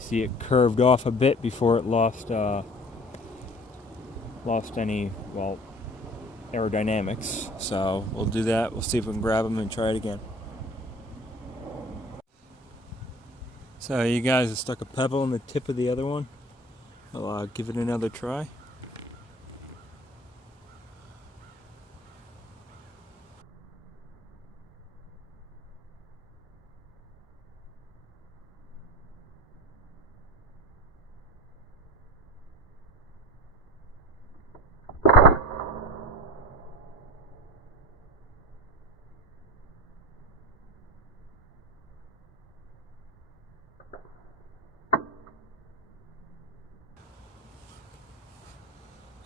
You see it curved off a bit before it lost any, well, aerodynamics. So we'll do that. We'll see if we can grab them and try it again. So you guys have stuck a pebble in the tip of the other one. I'll give it another try.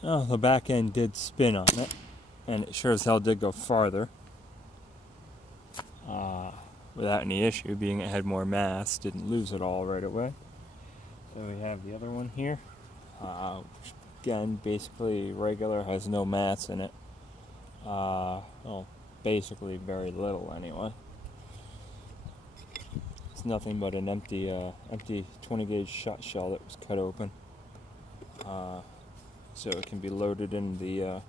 Oh, the back end did spin on it, and it sure as hell did go farther without any issue, being it had more mass, didn't lose it all right away. So we have the other one here, which again, basically regular, has no mass in it. Well, basically very little anyway. It's nothing but an empty 20 gauge shot shell that was cut open. So it can be loaded into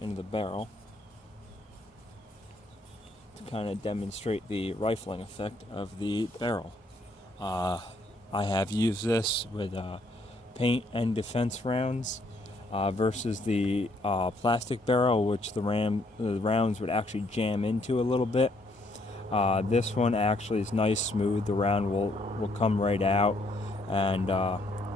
the barrel to kind of demonstrate the rifling effect of the barrel. I have used this with paint and defense rounds versus the plastic barrel, which the rounds would actually jam into a little bit. This one actually is nice, smooth. The round will come right out, and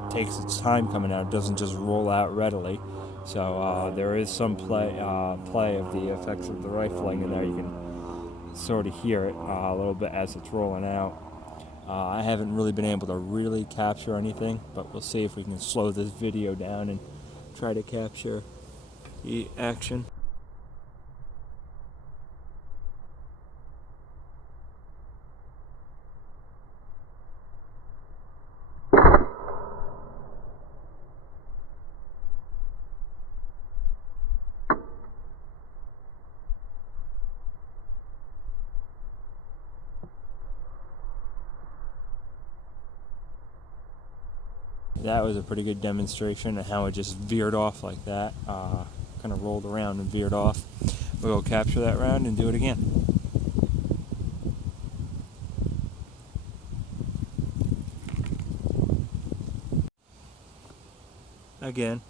takes its time coming out. It doesn't just roll out readily. So there is some play of the effects of the rifling in there. You can sort of hear it a little bit as it's rolling out. I haven't really been able to really capture anything, but we'll see if we can slow this video down and try to capture the action. That was a pretty good demonstration of how it just veered off like that. Kind of rolled around and veered off. We'll go capture that round and do it again. Again.